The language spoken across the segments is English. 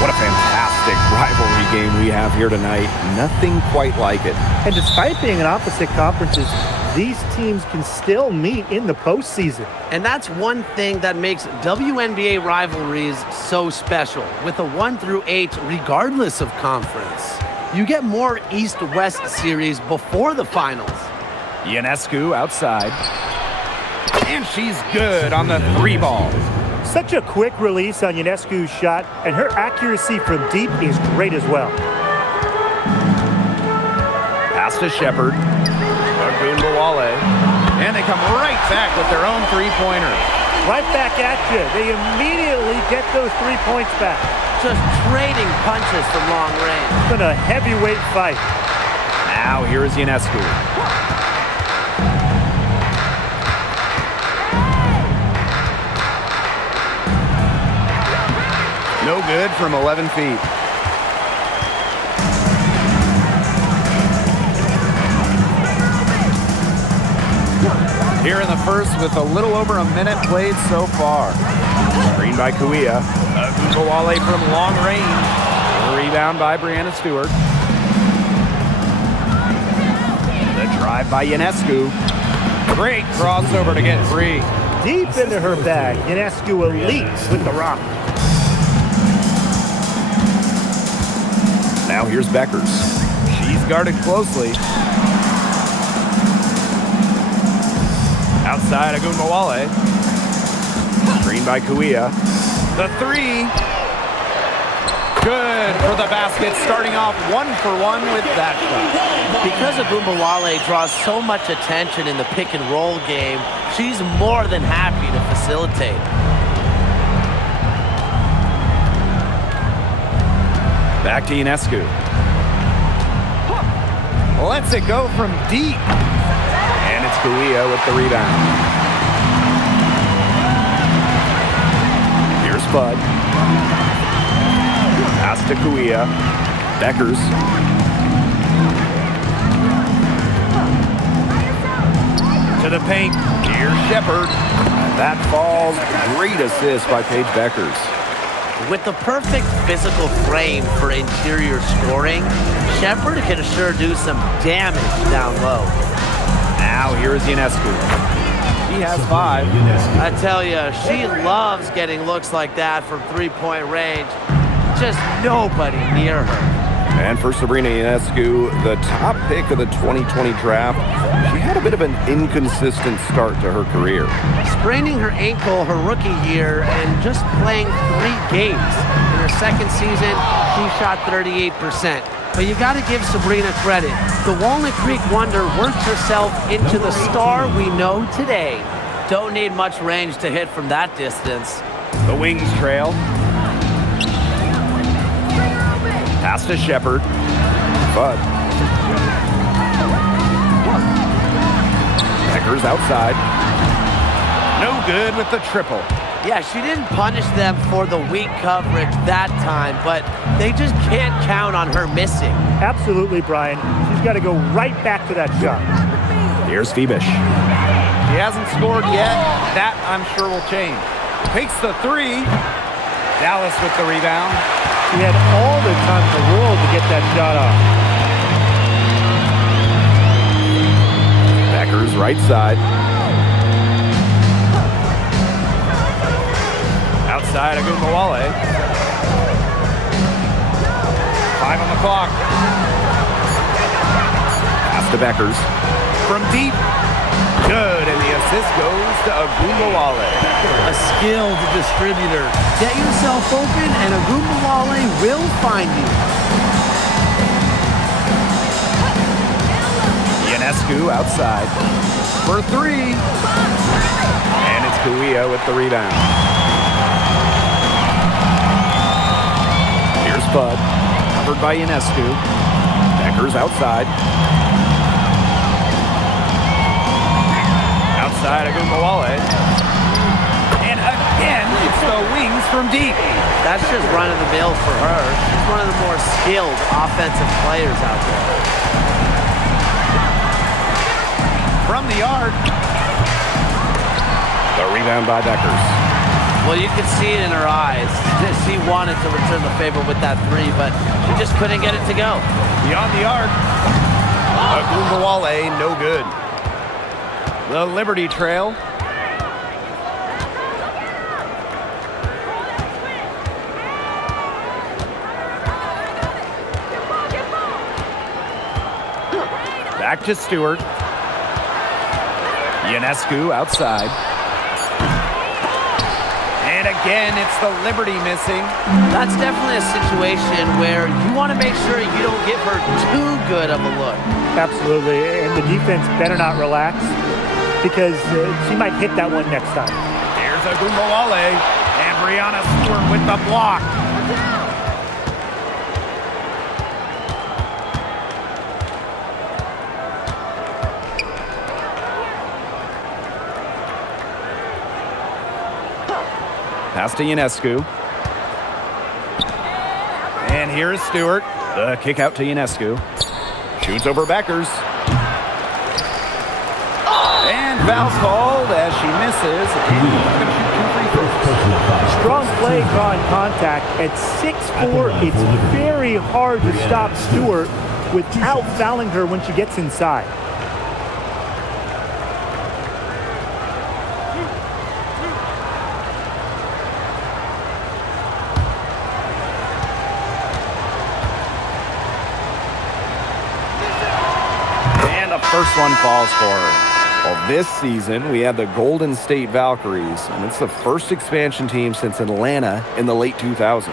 What a fantastic rivalry game we have here tonight. Nothing quite like it. And despite being in opposite conferences, these teams can still meet in the postseason. And that's one thing that makes WNBA rivalries so special. With a 1-8, regardless of conference, you get more East-West series before the finals. Ionescu outside. And she's good on the 3 ball. Such a quick release on Ionescu's shot, and her accuracy from deep is great as well. Pass to Shepard. Agunbowale. And they come right back with their own 3-pointer. Right back at you. They immediately get those 3 points back. Just trading punches from long range. It's been a heavyweight fight. Now here is Ionescu. No good from 11 feet. Here in the first with a little over a minute played so far. Screen by Kuia. Agunbowale from long range. Rebound by Brianna Stewart. The drive by Ionescu. Great crossover to get free. Deep into her bag, Ionescu elite with the rock. Now here's Beckers. She's guarded closely. Outside Agunbowale. Screen by Kuia. The 3. Good for the basket, starting off 1-for-1 with that shot. Because Agunbowale draws so much attention in the pick-and-roll game, she's more than happy to facilitate. Back to Ionescu. Lets it go from deep. And it's Kuia with the rebound. Here's Bud. Pass to Kuia. Beckers. To the paint. Here's Shepard. That falls. Great assist by Paige Beckers. With the perfect physical frame for interior scoring, Shepard can sure do some damage down low. Now here is Ionescu. She has 5. I tell you, she loves getting looks like that from 3-point range. Just nobody near her. And for Sabrina Ionescu, the top pick of the 2020 draft, she had a bit of an inconsistent start to her career. Spraining her ankle her rookie year and just playing 3 games. In her second season, she shot 38%. But you got to give Sabrina credit. The Walnut Creek Wonder worked herself into the star we know today. Don't need much range to hit from that distance. The wings trail. Pass to Shepard. Bud. Beckers outside. No good with the triple. Yeah, she didn't punish them for the weak coverage that time, but they just can't count on her missing. Absolutely, Brian. She's got to go right back to that shot. Here's Febish. He hasn't scored yet. That, I'm sure, will change. Takes the 3. Dallas with the rebound. She had all the time in the world to get that shot off. Beckers right side. Outside Agunbowale. 5 on the clock. Pass to Beckers. From deep. Good, and the assist goes to Agunbowale. A skilled distributor. Get yourself open, and Agunbowale will find you. Ionescu outside for 3. And it's Kuia with the rebound. Here's Bud. Covered by Ionescu. Beckers outside. Outside Agunbowale. And again, it's the wings from deep. That's just run-of-the-mill for her. She's one of the more skilled offensive players out there. From the arc. The rebound by Beckers. Well, you could see it in her eyes. She wanted to return the favor with that three, but she just couldn't get it to go. Beyond the arc. Agumbawale, no good. The Liberty trail. Back to Stewart. Ionescu outside. And again, it's the Liberty missing. That's definitely a situation where you want to make sure you don't give her too good of a look. Absolutely, and the defense better not relax because she might hit that one next time. Here's Agumbawale and Brianna Stewart with the block. Pass to Ionescu. And here is Stewart. The kick out to Ionescu. Shoots over Beckers. And foul called as she misses. Strong play drawing contact. At 6'4", it's very hard to stop Stewart without fouling her when she gets inside. First one falls for her. Well, this season, we have the Golden State Valkyries, and it's the first expansion team since Atlanta in the late 2000s.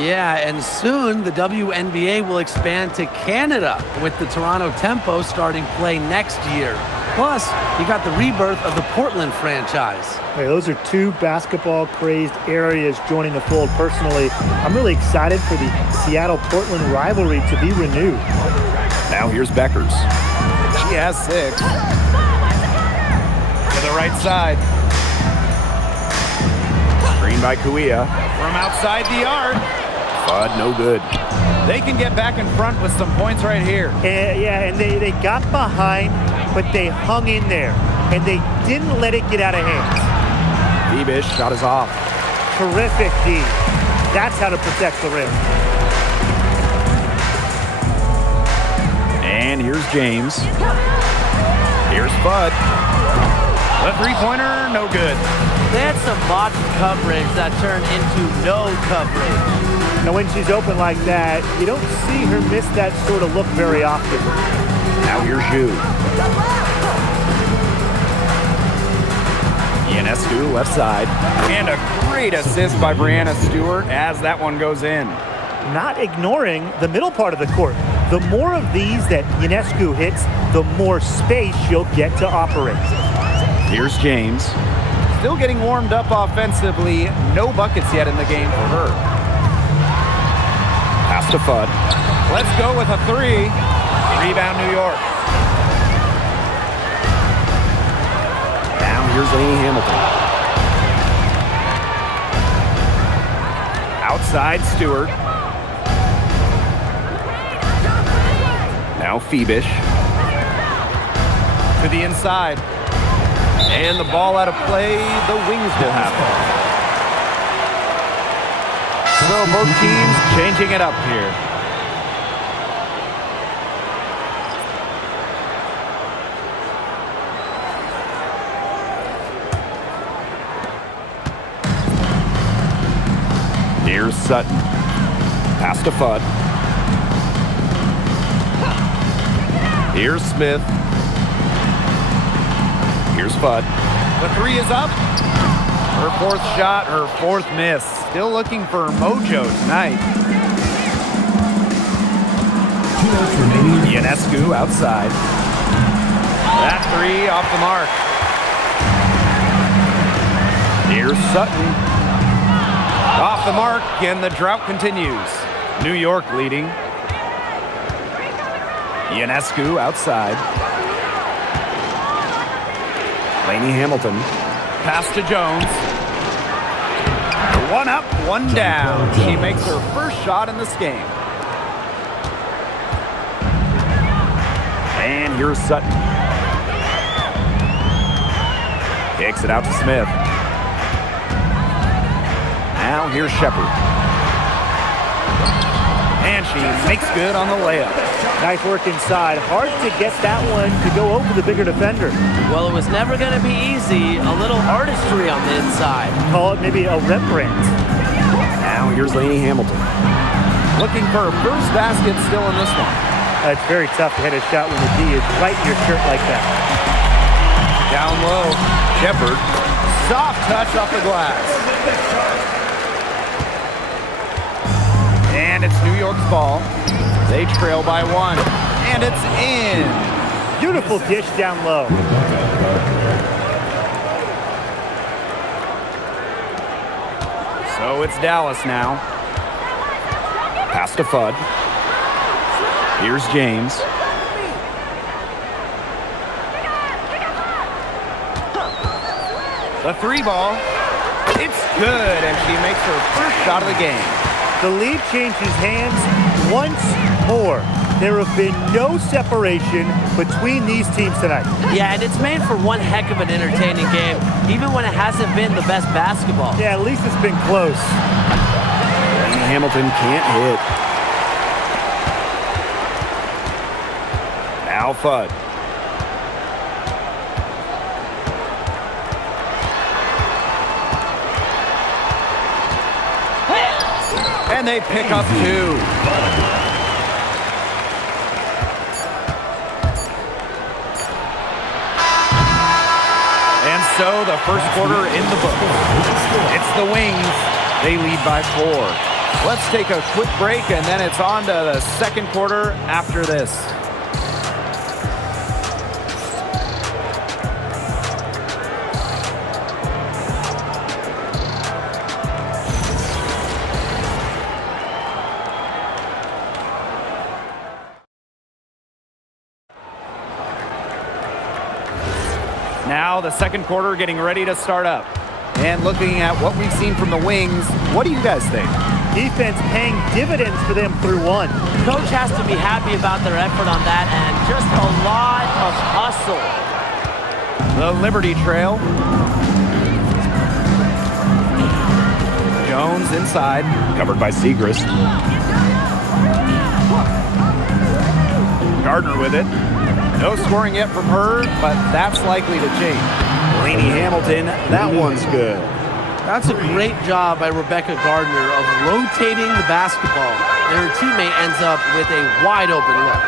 Yeah, and soon the WNBA will expand to Canada with the Toronto Tempo starting play next year. Plus, you got the rebirth of the Portland franchise. Hey, those are two basketball-crazed areas joining the fold. Personally, I'm really excited for the Seattle-Portland rivalry to be renewed. Now here's Beckers. She has 6. To the right side. Screen by Kuia. From outside the arc. Fudd, no good. They can get back in front with some points right here. And they got behind, but they hung in there. And they didn't let it get out of hands. Bebish shot is off. Terrific D. That's how to protect the rim. And here's James. Here's Fudd. The three-pointer, no good. They had some mock coverage that turned into no coverage. Now, when she's open like that, you don't see her miss that sort of look very often. Now here's Zhu. Ionescu, left side. And a great assist by Brianna Stewart as that one goes in. Not ignoring the middle part of the court. The more of these that Ionescu hits, the more space she'll get to operate. Here's James. Still getting warmed up offensively. No buckets yet in the game for her. Pass to Fudd. Let's go with a 3. Rebound New York. Now here's Lainey Hamilton. Outside Stewart. Now Phoebish. To the inside. And the ball out of play. The wings will happen. So both teams changing it up here. Here's Sutton. Pass to Fudd. Here's Smith. Here's Fudd. The 3 is up. Her 4th shot, her 4th miss. Still looking for mojo tonight. Ionescu outside. That 3 off the mark. Here's Sutton. Off the mark, and the drought continues. New York leading. Ionescu outside. Lainey Hamilton. Pass to Jones. 1 up, 1 down. She makes her first shot in this game. And here's Sutton. Kicks it out to Smith. Now here's Shepard. And she makes good on the layup. Nice work inside. Hard to get that one to go over the bigger defender. Well, it was never going to be easy. A little artistry on the inside. Call it maybe a Rembrandt. Now here's Lainey Hamilton. Looking for her first basket still in this one. It's very tough to hit a shot when the D is right in your shirt like that. Down low, Shepard. Soft touch off the glass. And it's New York's ball. They trail by 1. And it's in. Beautiful dish down low. So it's Dallas now. Pass to Fudd. Here's James. The 3 ball. It's good, and she makes her first shot of the game. The lead changes hands once more. There have been no separation between these teams tonight. Yeah, and it's made for one heck of an entertaining game, even when it hasn't been the best basketball. Yeah, at least it's been close. Lainey Hamilton can't hit. Now Fudd. And they pick up 2. And so the first quarter in the book. It's the Wings. They lead by 4. Let's take a quick break, and then it's on to the second quarter after this. Now the second quarter getting ready to start up. And looking at what we've seen from the Wings, what do you guys think? Defense paying dividends for them through 1. Coach has to be happy about their effort on that, and just a lot of hustle. The Liberty trail. Jones inside, covered by Segrist. Gardner with it. No scoring yet from her, but that's likely to change. Lainey Hamilton, that one's good. That's a great job by Rebecca Gardner of rotating the basketball, and her teammate ends up with a wide open look.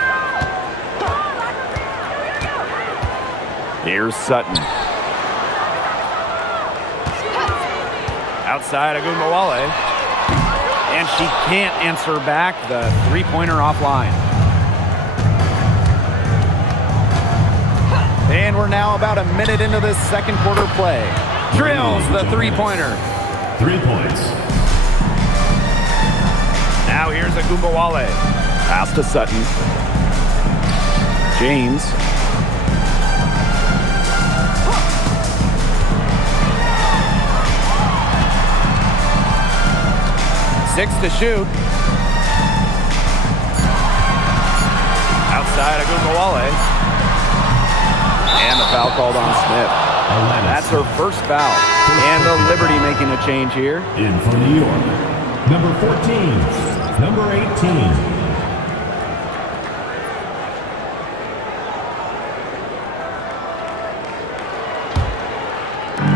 Here's Sutton. Outside Agunmawale. And she can't answer back the 3-pointer offline. And we're now about a minute into this second quarter play. Drills the 3-pointer. 3 points. Now here's Agunmawale. Pass to Sutton. James. Six to shoot. Outside Agunmawale. And the foul called on Smith. That's her first foul. And the Liberty making a change here. In for New York. Number 14. Number 18.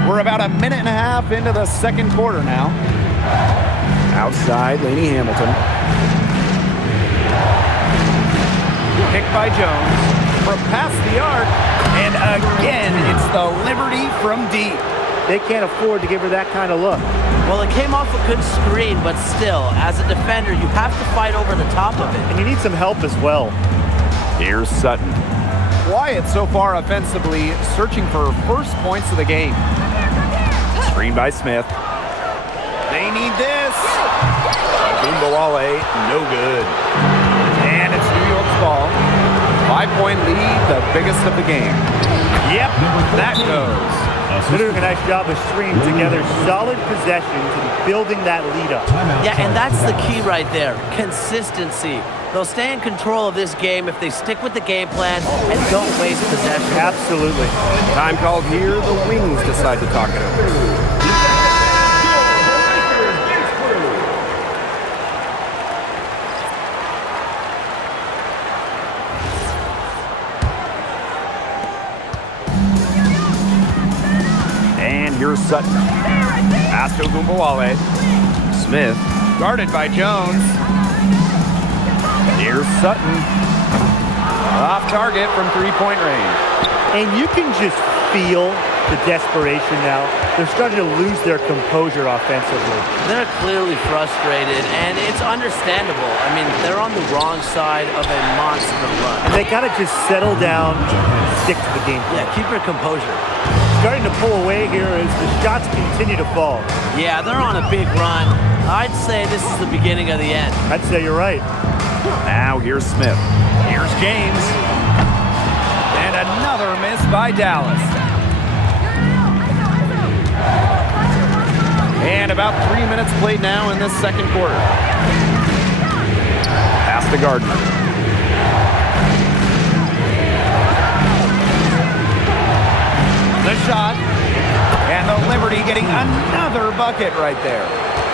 We're about a minute and a half into the second quarter now. Outside, Lainey Hamilton. Picked by Jones. From past the arc, and again, it's the Liberty from deep. They can't afford to give her that kind of look. Well, it came off a good screen, but still, as a defender, you have to fight over the top of it. And you need some help as well. Here's Sutton. Quiet so far offensively, searching for her first points of the game. Screen by Smith. They need this. Agunmawale, no good. And it's New York's ball. 5-point lead, the biggest of the game. Yep, that goes. They're doing a nice job of stringing together solid possessions and building that lead up. Yeah, and that's the key right there, consistency. They'll stay in control of this game if they stick with the game plan and don't waste possession. Absolutely. Time called here, the Wings decide to talk it over. Here's Sutton. Pass to Ogunbowale. Smith, guarded by Jones. Here's Sutton. Off target from three-point range. And you can just feel the desperation now. They're starting to lose their composure offensively. They're clearly frustrated, and it's understandable. I mean, they're on the wrong side of a monster run. And they got to just settle down, stick to the game plan. Yeah, keep your composure. Starting to pull away here as the shots continue to fall. Yeah, they're on a big run. I'd say this is the beginning of the end. I'd say you're right. Now here's Smith. Here's James. And another miss by Dallas. And about 3 minutes played now in this second quarter. Pass to Gardner. The shot. And the Liberty getting another bucket right there.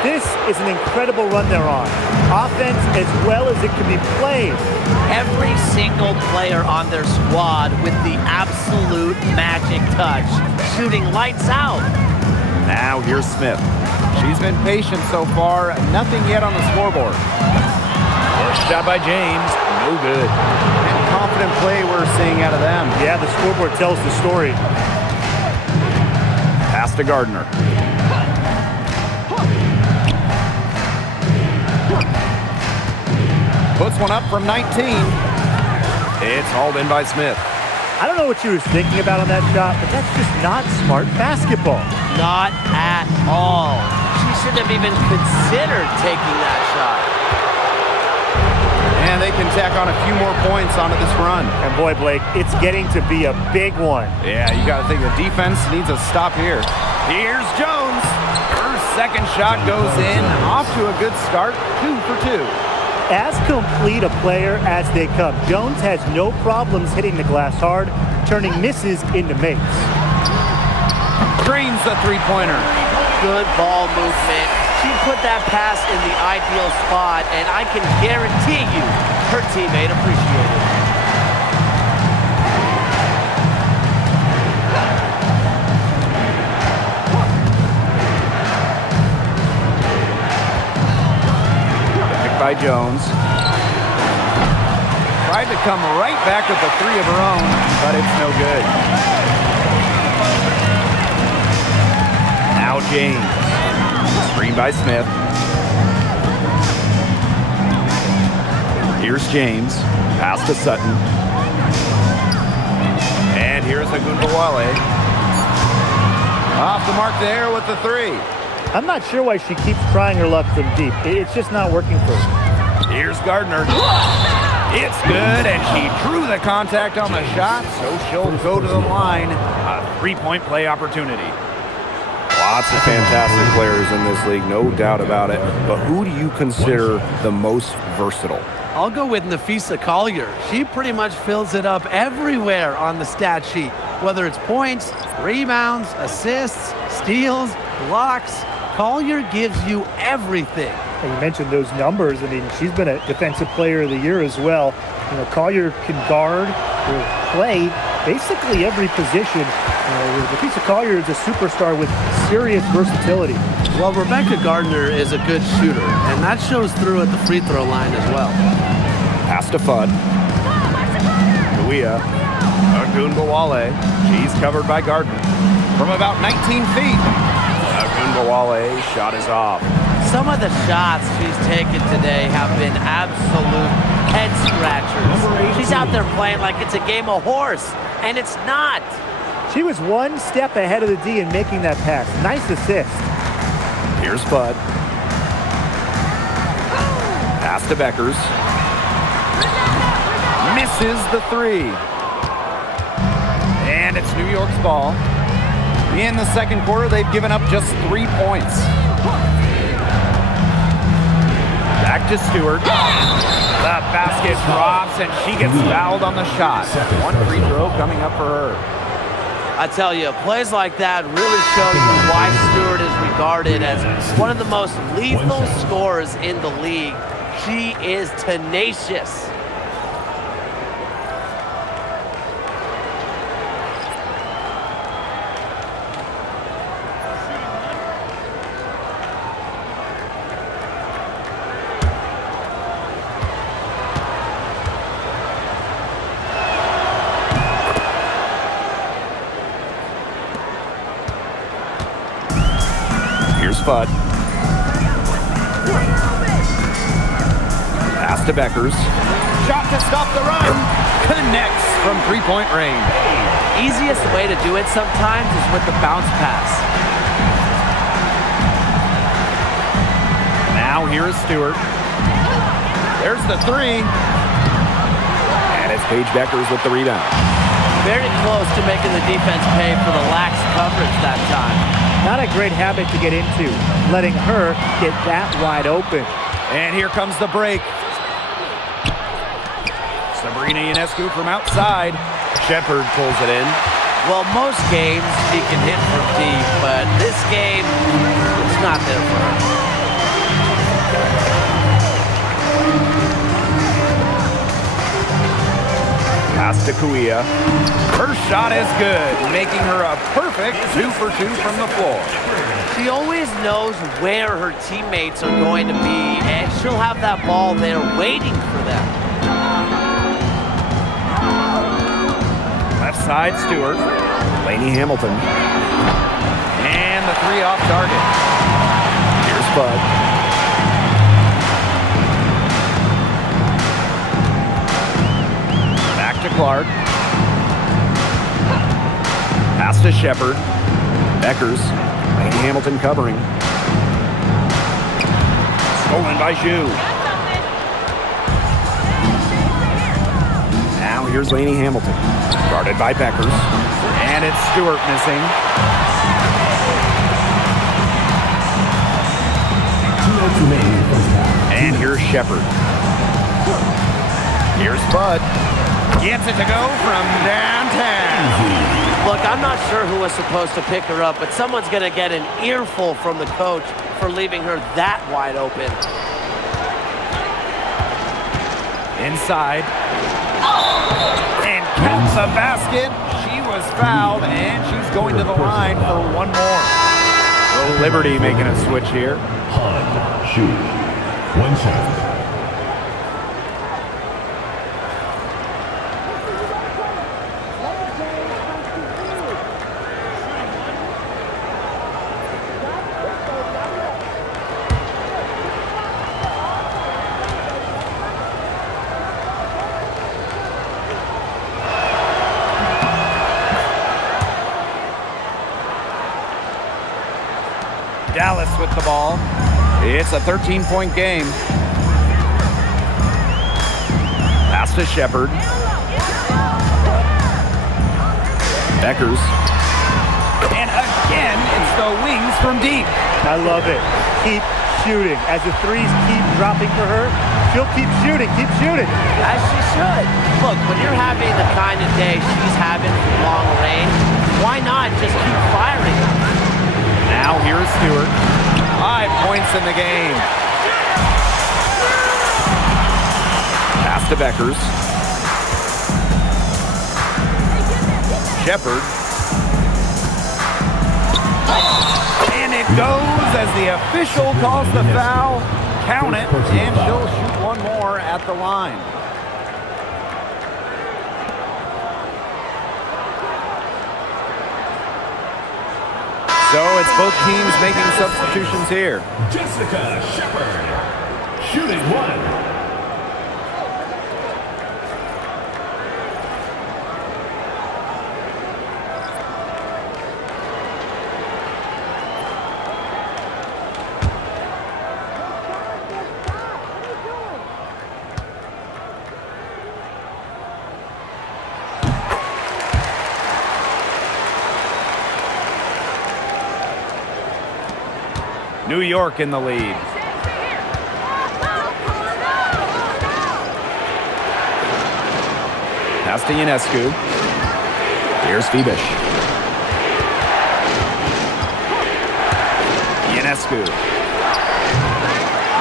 This is an incredible run they're on. Offense as well as it can be played. Every single player on their squad with the absolute magic touch, shooting lights out. Now here's Smith. She's been patient so far. Nothing yet on the scoreboard. First shot by James. No good. And confident play we're seeing out of them. Yeah, the scoreboard tells the story. Pass to Gardner. Puts one up from 19. It's hauled in by Smith. I don't know what she was thinking about on that shot, but that's just not smart basketball. Not at all. She shouldn't have even considered taking that shot. And they can tack on a few more points onto this run. And boy, Blake, it's getting to be a big one. Yeah, you got to think the defense needs a stop here. Here's Jones. Her second shot goes in. Off to a good start. 2 for 2. As complete a player as they come, Jones has no problems hitting the glass hard, turning misses into makes. Drains the three-pointer. Good ball movement. She put that pass in the ideal spot, and I can guarantee you her teammate appreciated it. By Jones. Tried to come right back with the three of her own, but it's no good. Now James. Screen by Smith. Here's James. Pass to Sutton. And here's Ogunbowale. Off the mark there with the three. I'm not sure why she keeps trying her luck from deep. It's just not working for her. Here's Gardner. It's good, and she drew the contact on the shot, so she'll go to the line. A three-point play opportunity. Lots of fantastic players in this league, no doubt about it. But who do you consider the most versatile? I'll go with Nafisa Collier. She pretty much fills it up everywhere on the stat sheet, whether it's points, rebounds, assists, steals, blocks. Collier gives you everything. And you mentioned those numbers. I mean, she's been a defensive player of the year as well. You know, Collier can guard or play basically every position. Nafisa Collier is a superstar with serious versatility. Well, Rebecca Gardner is a good shooter, and that shows through at the free throw line as well. Pass to Fudd. Kuia. Ogunbowale. She's covered by Gardner. From about 19 feet. Ogunbowale shot is off. Some of the shots she's taken today have been absolute head scratchers. She's out there playing like it's a game of horse, and it's not. She was one step ahead of the D in making that pass. Nice assist. Here's Fudd. Pass to Beckers. Misses the three. And it's New York's ball. In the second quarter, they've given up just 3 points. Back to Stewart. The basket drops, and she gets fouled on the shot. One free throw coming up for her. I tell you, plays like that really show you why Stewart is regarded as one of the most lethal scorers in the league. She is tenacious. Fudd. Pass to Beckers. Shot to stop the run. Connects from three-point range. Easiest way to do it sometimes is with the bounce pass. Now here is Stewart. There's the three. And it's Paige Beckers with the rebound. Very close to making the defense pay for the lax coverage that time. Not a great habit to get into, letting her get that wide open. And here comes the break. Sabrina Ionescu from outside. Shepard pulls it in. Well, most games she can hit from deep, but this game, it's not there for her. Pass to Kuia. Her shot is good, making her a perfect 2 for 2 from the floor. She always knows where her teammates are going to be, and she'll have that ball there waiting for them. Left side, Stewart. Lainey Hamilton. And the three off target. Here's Fudd. To Clark. Pass to Shepard. Beckers. Lainey Hamilton covering. Stolen by Zhu. Now here's Lainey Hamilton. Guarded by Beckers. And it's Stewart missing. 2 remaining first half. And here's Shepard. Here's Fudd. Gets it to go from downtown. Look, I'm not sure who was supposed to pick her up, but someone's going to get an earful from the coach for leaving her that wide open. Inside. And counts the basket. She was fouled, and she's going to the line for one more. So Liberty making a switch here. Hahn, shoot. 1 shot. Dallas with the ball. It's a 13-point game. Pass to Shepard. Beckers. And again, it's the wings from deep. I love it. Keep shooting. As the threes keep dropping for her, she'll keep shooting. Keep shooting. As she should. Look, when you're having the kind of day she's having from long range, why not just keep firing? Now here's Stewart. 5 points in the game. Pass to Beckers. Shepard. And it goes as the official calls the foul. Count it, and she'll shoot one more at the line. So it's both teams making substitutions here. Jessica Shepard, shooting 1. New York in the lead. Pass to Ionescu. Here's Phoebish. Ionescu.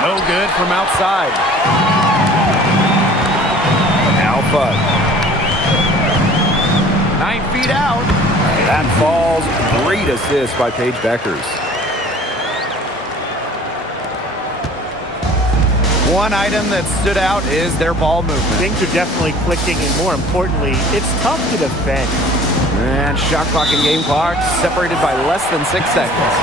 No good from outside. Now Fudd. 9 feet out. That falls. Great assist by Paige Beckers. One item that stood out is their ball movement. Things are definitely clicking, and more importantly, it's tough to defend. And shot clock and game clock separated by less than 6 seconds.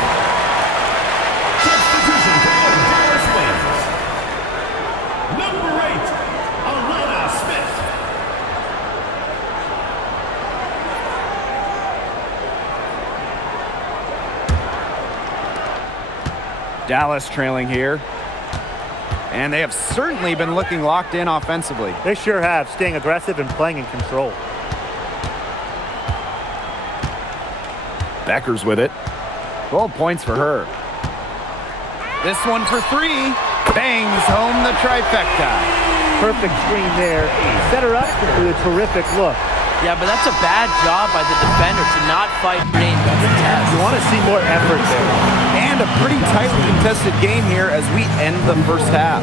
Dallas trailing here. And they have certainly been looking locked in offensively. They sure have, staying aggressive and playing in control. Becker's with it. 12 points for her. This one for three. Bangs home the trifecta. Perfect screen there. Set her up with a terrific look. Yeah, but that's a bad job by the defender to not fight range on the test. You want to see more effort there. And a pretty tightly contested game here as we end the first half.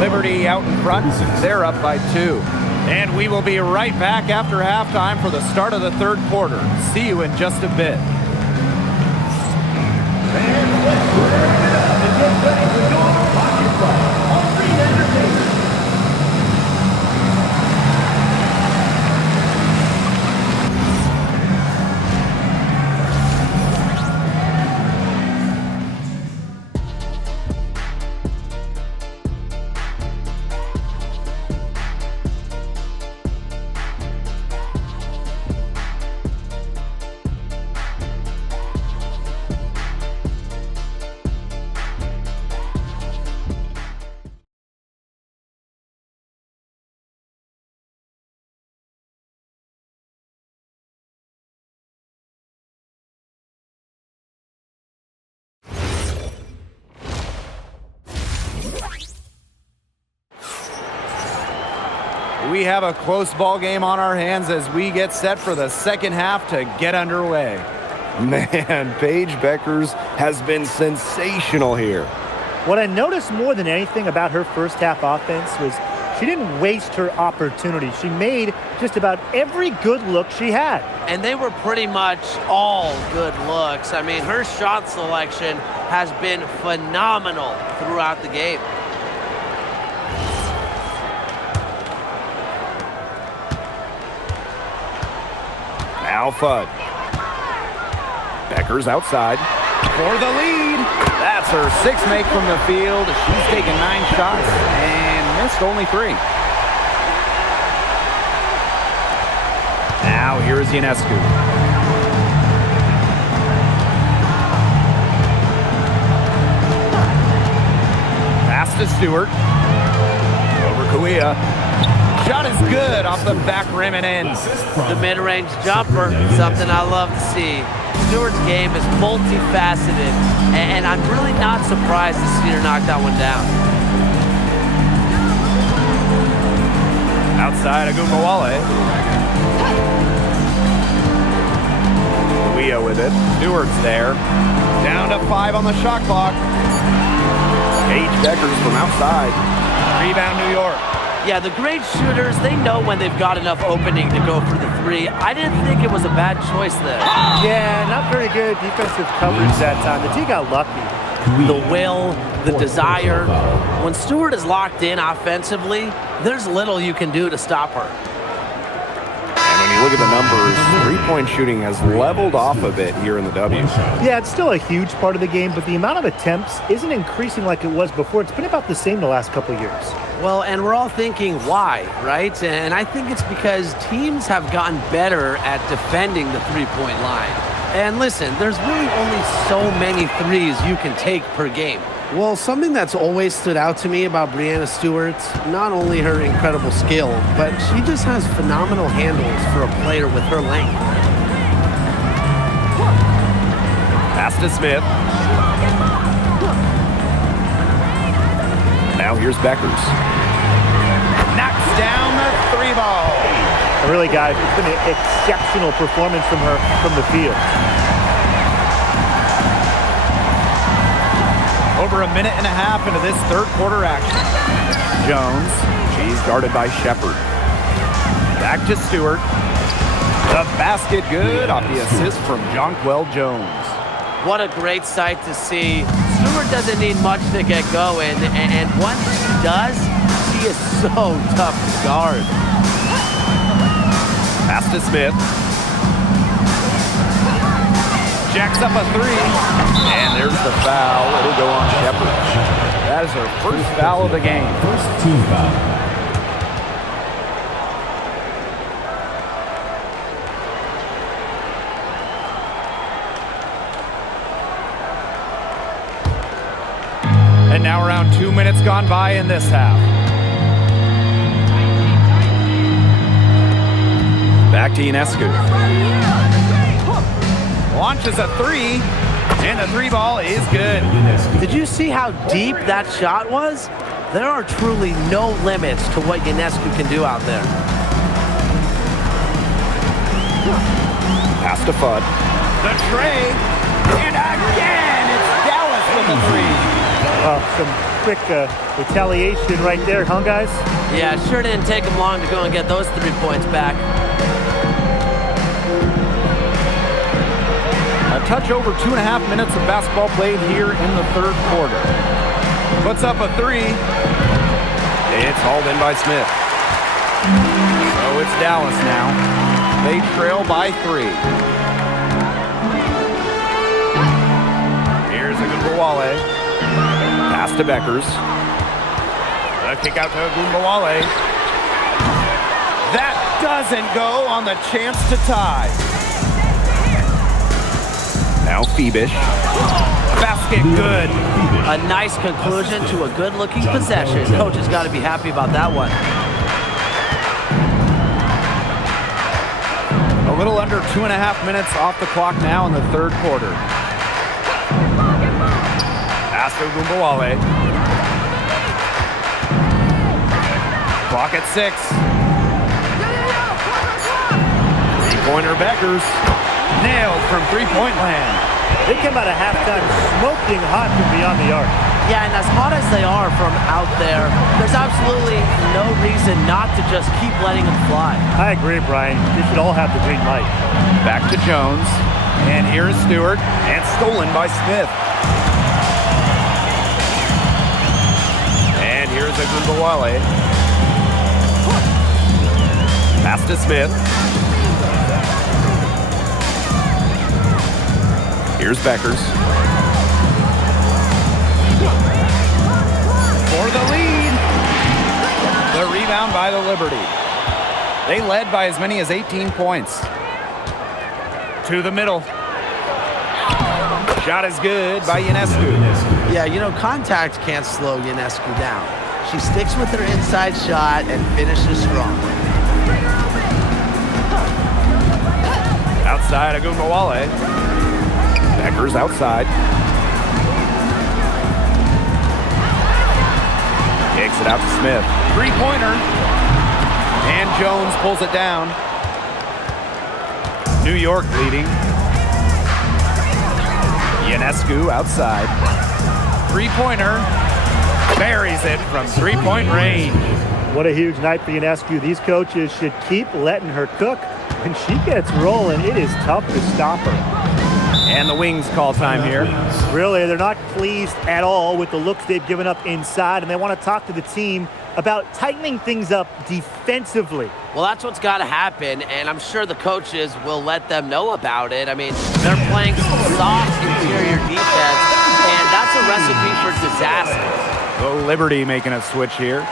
Liberty out in front. They're up by 2. And we will be right back after halftime for the start of the third quarter. See you in just a bit. We have a close ball game on our hands as we get set for the second half to get underway. Man, Paige Beckers has been sensational here. What I noticed more than anything about her first half offense was she didn't waste her opportunity. She made just about every good look she had. And they were pretty much all good looks. I mean, her shot selection has been phenomenal throughout the game. Now Fudd. Becker's outside for the lead. That's her 6th make from the field. She's taken 9 shots and missed only 3. Now here's Ionescu. Pass to Stewart. Over Kuia. Shot is good off the back rim and in. The mid-range jumper, something I love to see. Stewart's game is multifaceted, and I'm really not surprised to see her knock that one down. Outside Agumbawale. Kuia with it. Stewart's there. Down to 5 on the shot clock. Paige Beckers from outside. Rebound New York. Yeah, the great shooters, they know when they've got enough opening to go for the 3. I didn't think it was a bad choice there. Yeah, not very good defensive coverage that time. The T got lucky. The will, the desire. When Stewart is locked in offensively, there's little you can do to stop her. And when you look at the numbers, three-point shooting has leveled off a bit here in the W. Yeah, it's still a huge part of the game, but the amount of attempts isn't increasing like it was before. It's been about the same the last couple of years. Well, and we're all thinking, why, right? And I think it's because teams have gotten better at defending the three-point line. And listen, there's really only so many threes you can take per game. Well, something that's always stood out to me about Breanna Stewart, not only her incredible skill, but she just has phenomenal handles for a player with her length. Pass to Smith. Now here's Beckers. Knocks down the 3 ball. Really, guys, it's been an exceptional performance from her from the field. Over a minute and a half into this third quarter action. Jones, she's guarded by Shepard. Back to Stewart. The basket good off the assist from Jonquel Jones. What a great sight to see. Stewart doesn't need much to get going, and once she does, she is so tough to guard. Pass to Smith. Jacks up a 3, and there's the foul. It'll go on Shepard. That is her first foul of the game. First team foul. gone by in this half. Back to Ionescu. Launches a three, and the three ball is good. Did you see how deep that shot was? There are truly no limits to what Ionescu can do out there. Pass to Fudd. The tray, and again, it's Dallas with a three. Well, some quick retaliation right there, huh, guys? Yeah, it sure didn't take him long to go and get those 3 points back. A touch over 2.5 minutes of basketball played here in the third quarter. Puts up a three. It's hauled in by Smith. So it's Dallas now. They trail by 3. Here's Agumbawale. Pass to Beckers. A kick out to Agumbawale. That doesn't go on the chance to tie. Now Phoebish. Basket good. A nice conclusion to a good-looking possession. Coach has got to be happy about that one. A little under 2.5 minutes off the clock now in the third quarter. Pass to Agumbawale. Clock at 6. Three-pointer Beckers. Nailed from three-point land. They come out of halftime smoking hot from beyond the arc. Yeah, and as hot as they are from out there, there's absolutely no reason not to just keep letting them fly. I agree, Brian. They should all have the green light. Back to Jones. And here's Stewart. And stolen by Smith. And here's Agumbawale. Pass to Smith. Here's Beckers. For the lead. The rebound by the Liberty. They led by as many as 18 points. To the middle. Shot is good by Ionescu. Yeah, you know, contact can't slow Ionescu down. She sticks with her inside shot and finishes strong. Outside Agumbawale. Beckers outside. Kicks it out to Smith. Three-pointer. And Jones pulls it down. New York leading. Ionescu outside. Three-pointer. Buries it from three-point range. What a huge night for Ionescu. These coaches should keep letting her cook. When she gets rolling, it is tough to stop her. And the Wings call time here. Really, they're not pleased at all with the looks they've given up inside, and they want to talk to the team about tightening things up defensively. Well, that's what's got to happen, and I'm sure the coaches will let them know about it. I mean, they're playing some soft interior defense, and that's a recipe for disaster. The Liberty making a switch here.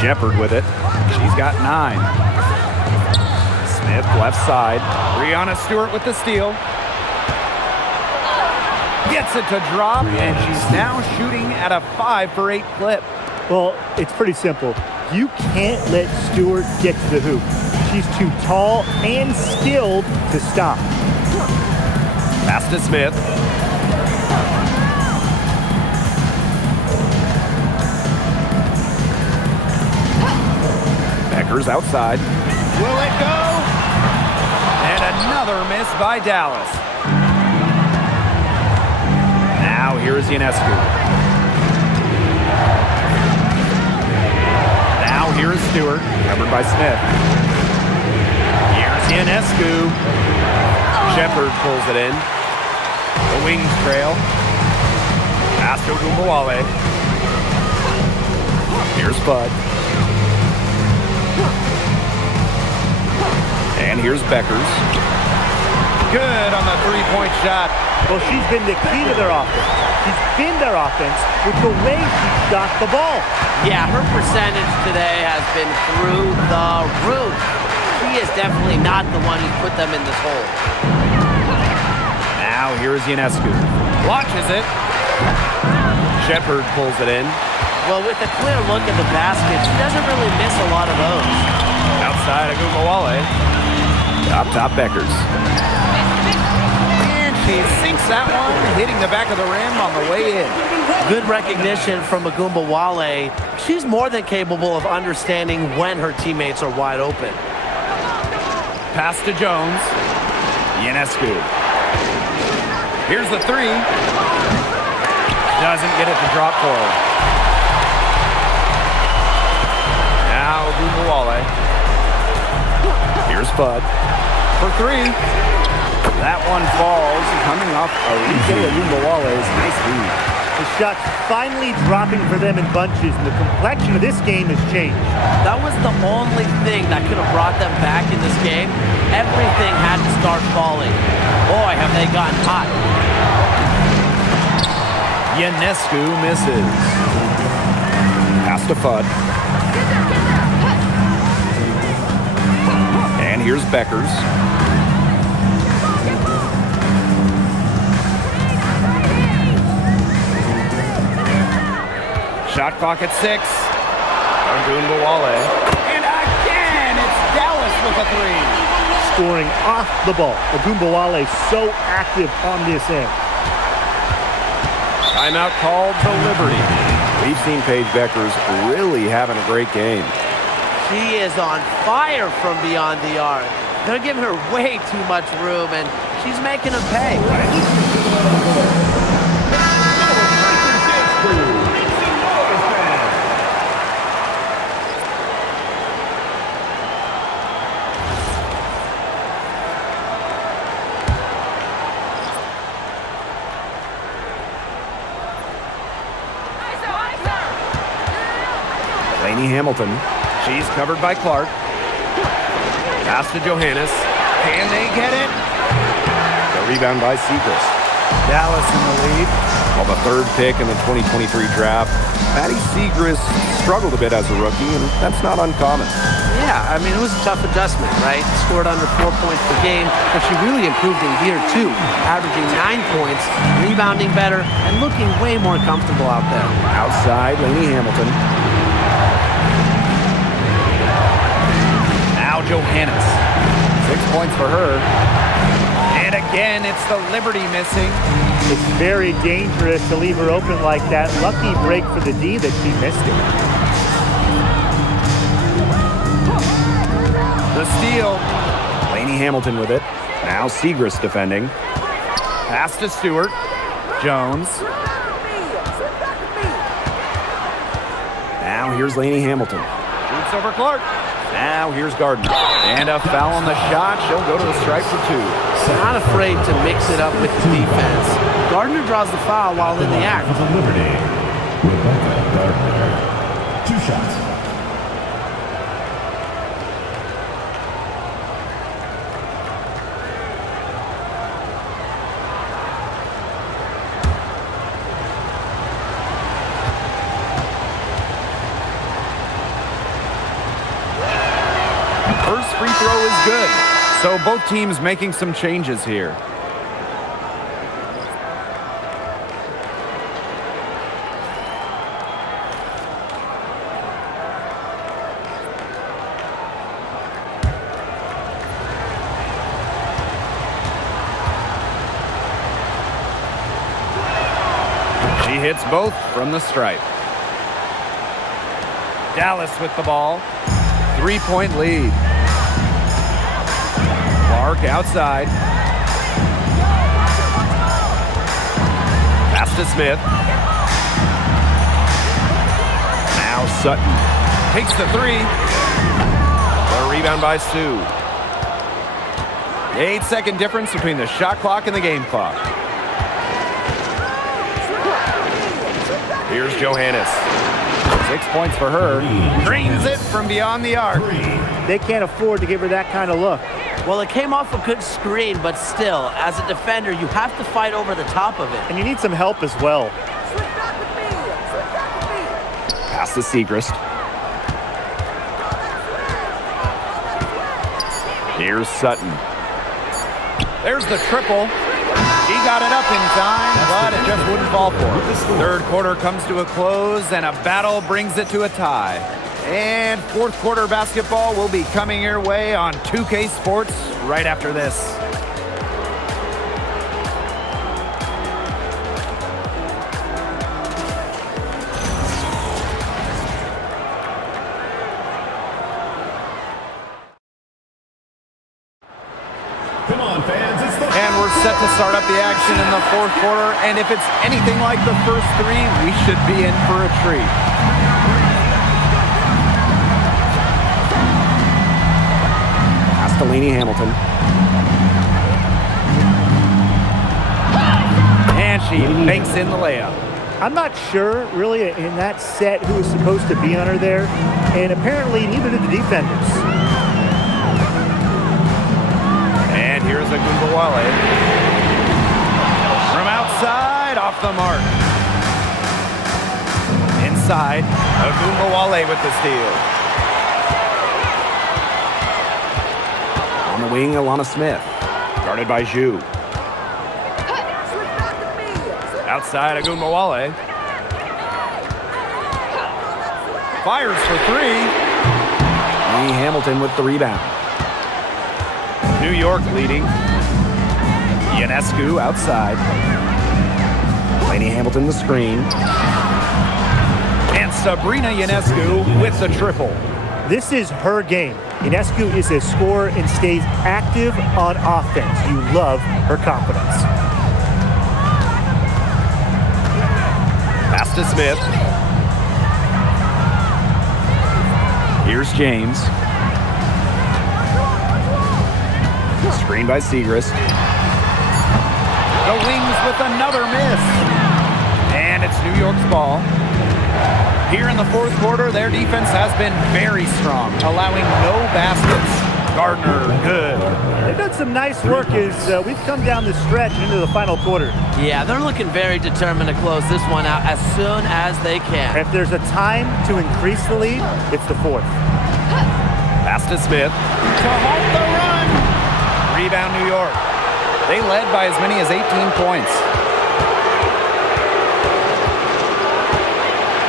Shepard with it. She's got 9. Smith left side. Breonna Stewart with the steal. Gets it to drop, and she's now shooting at a 5 for 8 clip. Well, it's pretty simple. You can't let Stewart get to the hoop. She's too tall and skilled to stop. Pass to Smith. Beckers outside. Will it go? And another miss by Dallas. Now here's Ionescu. Now here's Stewart, covered by Smith. Here's Ionescu. Shepard pulls it in. The Wings trail. Pass to Agumbawale. Here's Fudd. And here's Beckers. Good on the three-point shot. Well, she's been the key to their offense. She's been their offense with the way she shot the ball. Yeah, her percentage today has been through the roof. She is definitely not the one who put them in this hole. Now here's Ionescu. Launches it. Shepard pulls it in. Well, with a clear look at the basket, she doesn't really miss a lot of those. Outside of Gumbawale. Up top Beckers. And she sinks that one, hitting the back of the rim on the way in. Good recognition from Agumbawale. She's more than capable of understanding when her teammates are wide open. Pass to Jones. Ionescu. Here's the three. Doesn't get it to drop for her. Now Agumbawale. Here's Bud for three. That one falls, coming off Arike Agumbawale's nice lead. The shot's finally dropping for them in bunches, and the complexion of this game has changed. That was the only thing that could have brought them back in this game. Everything had to start falling. Boy, have they gotten hot. Ionescu misses. Pass to Fudd. And here's Beckers. Shot clock at 6. Agumbawale. And again, it's Dallas with a three. Scoring off the ball. Agumbawale so active on this end. Timeout called to Liberty. We've seen Paige Beckers really having a great game. She is on fire from beyond the arc. They're giving her way too much room, and she's making them pay. Lainey Hamilton. She's covered by Clark. Pass to Johannes. Can they get it? The rebound by Siegrist. Dallas in the lead. Well, the third pick in the 2023 draft. Maddie Siegrist struggled a bit as a rookie, and that's not uncommon. Yeah, I mean, it was a tough adjustment, right? Scored under 4 points per game, but she really improved in year 2, averaging 9 points, rebounding better, and looking way more comfortable out there. Outside, Lainey Hamilton. Now Johannes. 6 points for her. And again, it's the Liberty missing. It's very dangerous to leave her open like that. Lucky break for the D that she missed it. The steal. Lainey Hamilton with it. Now Siegrist defending. Pass to Stewart. Jones. Now here's Lainey Hamilton. Shoots over Clark. Now here's Gardner. And a foul on the shot. She'll go to the stripe for 2. Not afraid to mix it up with the defense. Gardner draws the foul while in the act. For the Liberty, Rebecca Gardner. 2 shots. First free throw is good. So both teams making some changes here. She hits both from the stripe. Dallas with the ball. 3-point lead. Clark outside. Pass to Smith. Now Sutton takes the 3. The rebound by Sue. 8-second difference between the shot clock and the game clock. Here's Johannes. 6 points for her. Drains it from beyond the arc. They can't afford to give her that kind of look. Well, it came off a good screen, but still, as a defender, you have to fight over the top of it. And you need some help as well. Pass to Segrist. Here's Sutton. There's the triple. He got it up in time, but it just wouldn't fall for him. Third quarter comes to a close, and a battle brings it to a tie. And fourth quarter basketball will be coming your way on 2K Sports right after this. Come on, fans. It's the And we're set to start up the action in the fourth quarter. And if it's anything like the first three, we should be in for a treat. Pass to Lainey Hamilton. And she banks in the layup. I'm not sure, really, in that set who was supposed to be on her there. And apparently, neither did the defenders. And here's Agumbawale. From outside, off the mark. Inside, Agumbawale with the steal. On the wing, Alana Smith. Guarded by Zhu. Outside, Agumbawale. Fires for three. Lee Hamilton with the rebound. New York leading. Ionescu outside. Lainey Hamilton the screen. And Sabrina Ionescu with the triple. This is her game. Ionescu is a scorer and stays active on offense. You love her confidence. Pass to Smith. Here's James. Screen by Segrist. The Wings with another miss. And it's New York's ball. Here in the fourth quarter, their defense has been very strong, allowing no baskets. Gardner, good. They've done some nice work as we've come down the stretch into the final quarter. Yeah, they're looking very determined to close this one out as soon as they can. If there's a time to increase the lead, it's the fourth. Pass to Smith. To halt the run. Rebound, New York. They led by as many as 18 points.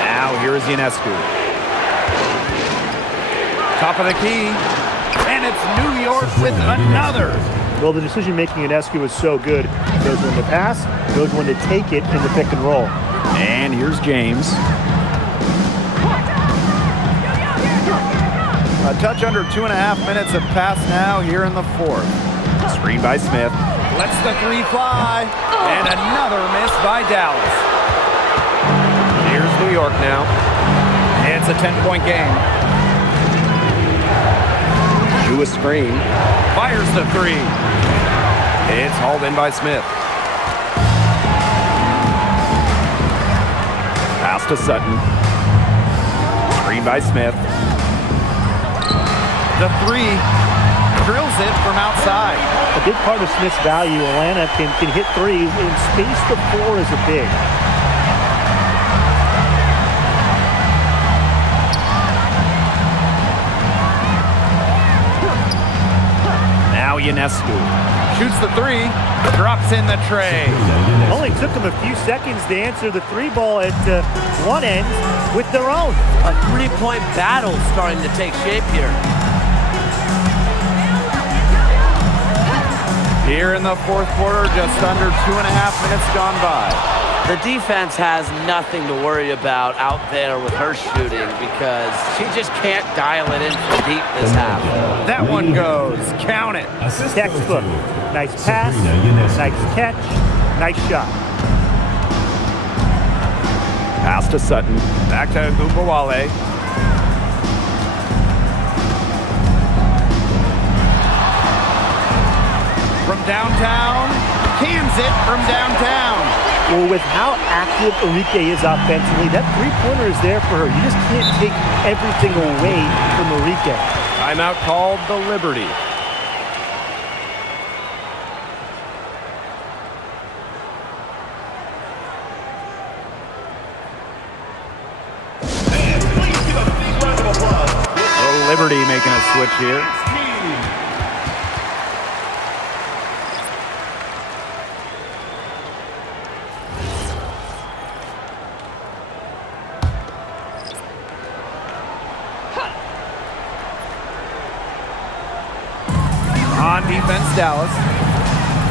Now here is Ionescu. Top of the key. And it's New York with another. Well, the decision-making in Ionescu was so good. Knows when to pass, knows when to take it in the pick and roll. And here's James. A touch under 2.5 minutes have passed now here in the fourth. Screen by Smith. Lets the three fly. And another miss by Dallas. Here's New York now. It's a 10-point game. Drew a screen. Fires the three. It's hauled in by Smith. Pass to Sutton. Screen by Smith. The three. Drills it from outside. A big part of Smith's value, Atlanta can hit threes, and space the floor is a big. Now Ionescu shoots the three, drops in the tray. Only took them a few seconds to answer the three ball at one end with their own. A three-point battle starting to take shape here. Here in the fourth quarter, just under 2.5 minutes gone by. The defense has nothing to worry about out there with her shooting because she just can't dial it in from deep this half. That one goes. Count it. Textbook. Nice pass, nice catch, nice shot. Pass to Sutton. Back to Agumbawale. From downtown. Cans it from downtown. Well, with how active Enrique is offensively, that three-pointer is there for her. You just can't take everything away from Enrique. Timeout called the Liberty. Liberty making a switch here. On defense, Dallas.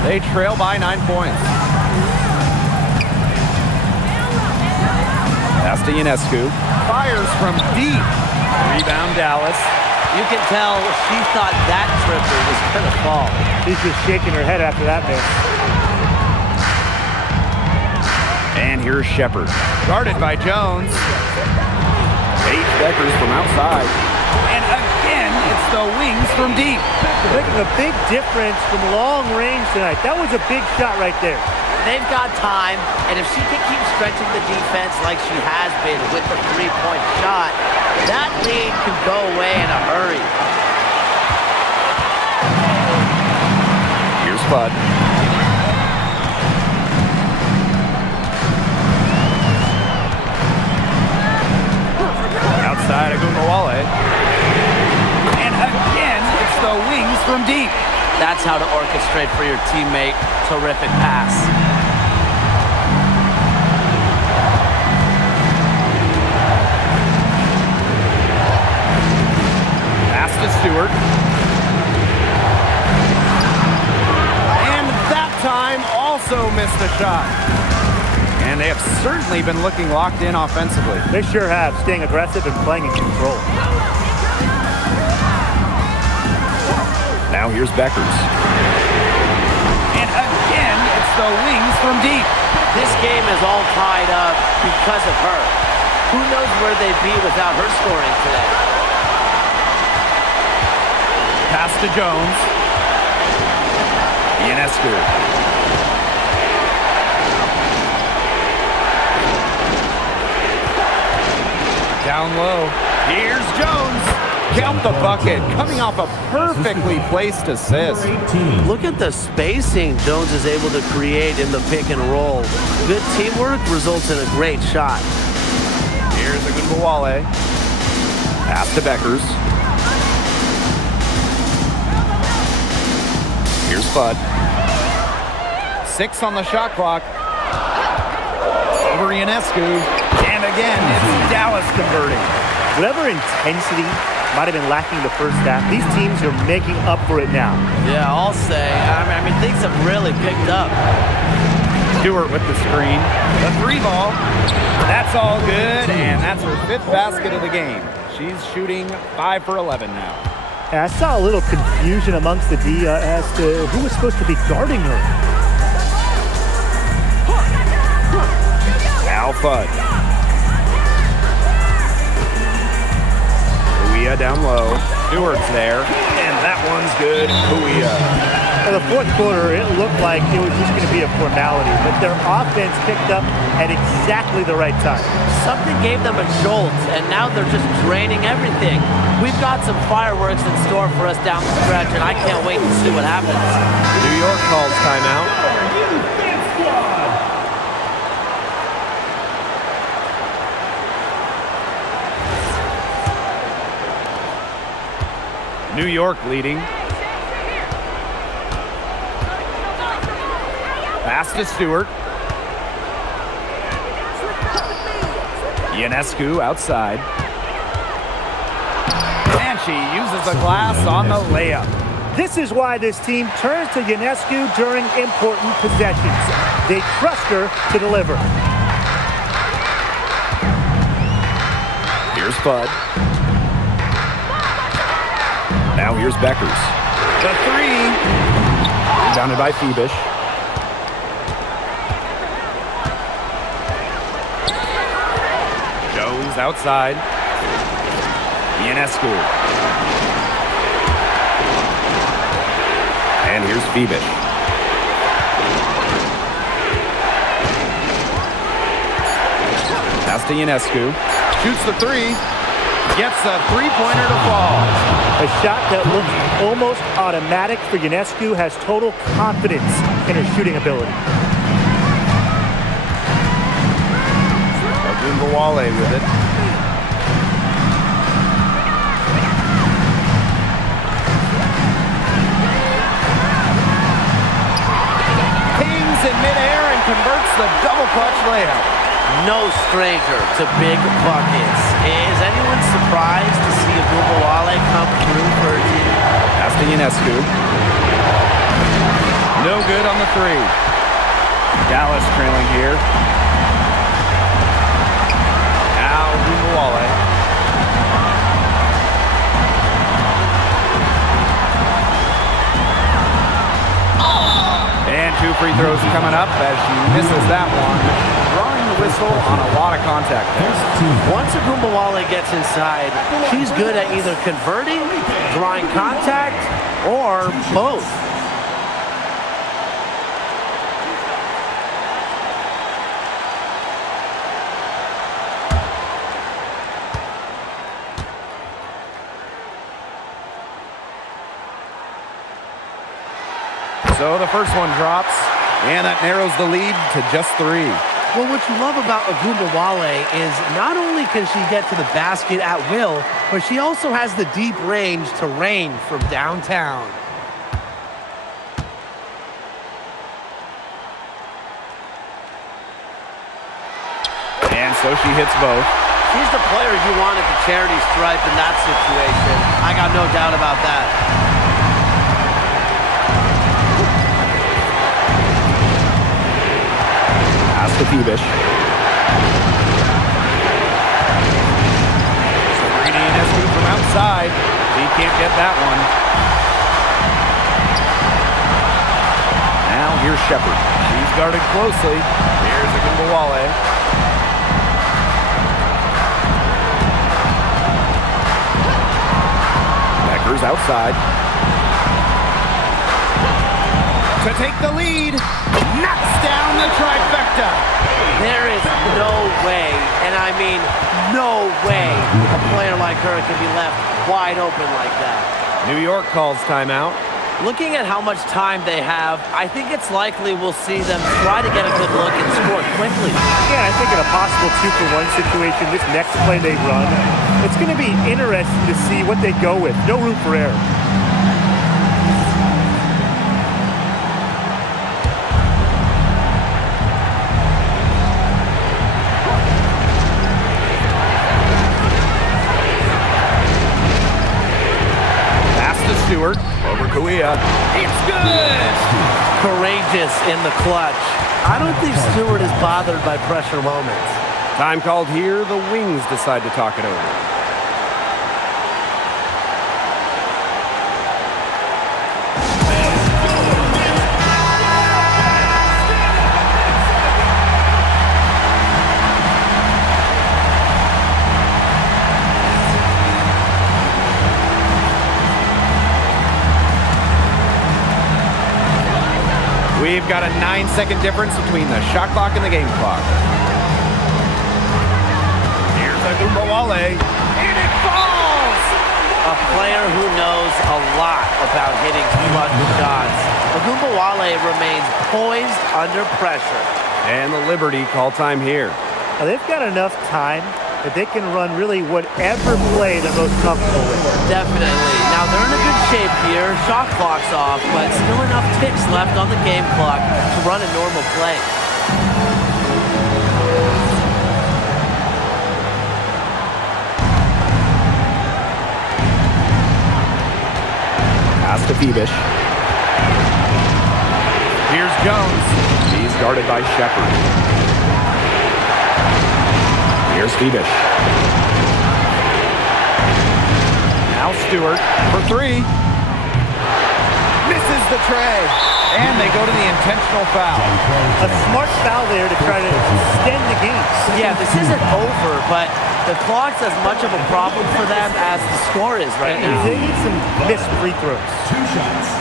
They trail by 9 points. Pass to Ionescu. Fires from deep. Rebound, Dallas. You can tell she thought that triple was going to fall. She's just shaking her head after that miss. And here's Shepard. Guarded by Jones. Paige Beckers from outside. And again, it's the wings from deep. They're making a big difference from long range tonight. That was a big shot right there. They've got time, and if she can keep stretching the defense like she has been with the three-point shot, that lead can go away in a hurry. Here's Bud. Outside Agumbawale. And again, it's the wings from deep. That's how to orchestrate for your teammate. Terrific pass. Pass to Stewart. And that time also missed a shot. And they have certainly been looking locked in offensively. They sure have, staying aggressive and playing in control. Now here's Beckers. And again, it's the wings from deep. This game is all tied up because of her. Who knows where they'd be without her scoring today? Pass to Jones. Ionescu. Down low. Here's Jones. Count the bucket. Coming off a perfectly placed assist. Look at the spacing Jones is able to create in the pick and roll. Good teamwork results in a great shot. Here's Agumbawale. Pass to Beckers. Here's Bud. 6 on the shot clock. Over Ionescu. And again, it's Dallas converting. Whatever intensity might have been lacking the first half, these teams are making up for it now. Yeah, I'll say. I mean, things have really picked up. Stewart with the screen. The 3 ball. That's all good, and that's her 5th basket of the game. She's shooting 5 for 11 now. And I saw a little confusion amongst the D as to who was supposed to be guarding her. Al Fudd. Huia down low. Stewart's there, and that one's good. Huia. In the fourth quarter, it looked like it was just going to be a formality, but their offense picked up at exactly the right time. Something gave them a jolt, and now they're just draining everything. We've got some fireworks in store for us down the stretch, and I can't wait to see what happens. New York calls timeout. New York leading. Pass to Stewart. Ionescu outside. And she uses the glass on the layup. This is why this team turns to Ionescu during important possessions. They trust her to deliver. Here's Bud. Now here's Beckers. The 3. Rebounded by Phoebish. Jones outside. Ionescu. And here's Phoebish. Pass to Ionescu. Shoots the 3. Gets a 3-pointer to fall. A shot that looks almost automatic for Ionescu, has total confidence in her shooting ability. Agumbawale with it. a double clutch layup. No stranger to big buckets. Is anyone surprised to see Agumbawale come through for her team? Pass to Ionescu. No good on the three. Dallas trailing here. Now Agumbawale. And 2 free throws coming up as she misses that one. Drawing the whistle on a lot of contact there. Once Agumbawale gets inside, she's good at either converting, drawing contact, or both. So the first one drops, and that narrows the lead to just 3. Well, what you love about Agumbawale is not only can she get to the basket at will, but she also has the deep range to rain from downtown. And so she hits both. She's the player you want at the charity stripe in that situation. I got no doubt about that. Pass to Phoebish. Sabrina Ionescu from outside. She can't get that one. Now here's Shepard. She's guarded closely. Here's Agumbawale. Becker's outside. To take the lead. Knocks down the trifecta. There is no way, and I mean no way, a player like her can be left wide open like that. New York calls timeout. Looking at how much time they have, I think it's likely we'll see them try to get a good look and score quickly. Yeah, I think in a possible 2-for-1 situation, this next play they run, it's going to be interesting to see what they go with. No room for error. Stewart over Kuia. It's good! Courageous in the clutch. I don't think Stewart is bothered by pressure moments. Time called here. The Wings decide to talk it over. We've got a 9-second difference between the shot clock and the game clock. Here's Agumbawale, and it falls! A player who knows a lot about hitting clutch shots. Agumbawale remains poised under pressure. And the Liberty call time here. Now, they've got enough time that they can run really whatever play they're most comfortable with. Definitely. Now, they're in a good shape here. Shot clock's off, but still enough ticks left on the game clock to run a normal play. Pass to Phoebish. Here's Jones. He's guarded by Shepard. Here's Phoebish. Now Stewart for 3. Misses the tray. And they go to the intentional foul. A smart foul there to try to extend the game. Yeah, this isn't over, but the clock's as much of a problem for them as the score is right now. They need some missed free throws. 2 shots.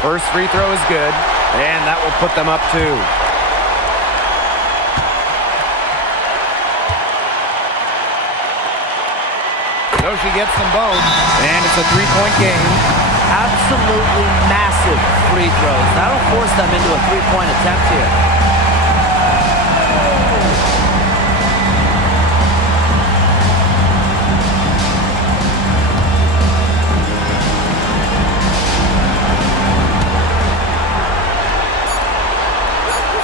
First free throw is good, and that will put them up 2. So she gets them both, and it's a 3-point game. Absolutely massive free throws. That'll force them into a 3-point attempt here.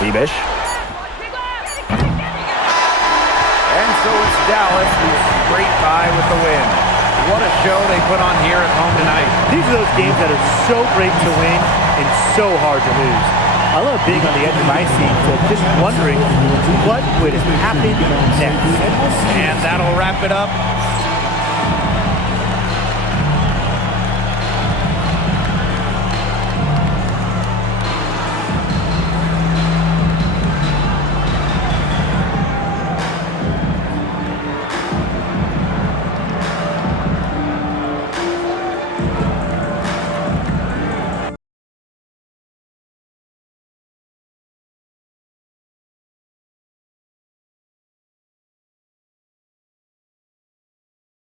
T-Bish. And so it's Dallas who scraped by with the win. What a show they put on here at home tonight. These are those games that are so great to win and so hard to lose. I love being on the edge of my seat, so just wondering what would happen next. And that'll wrap it up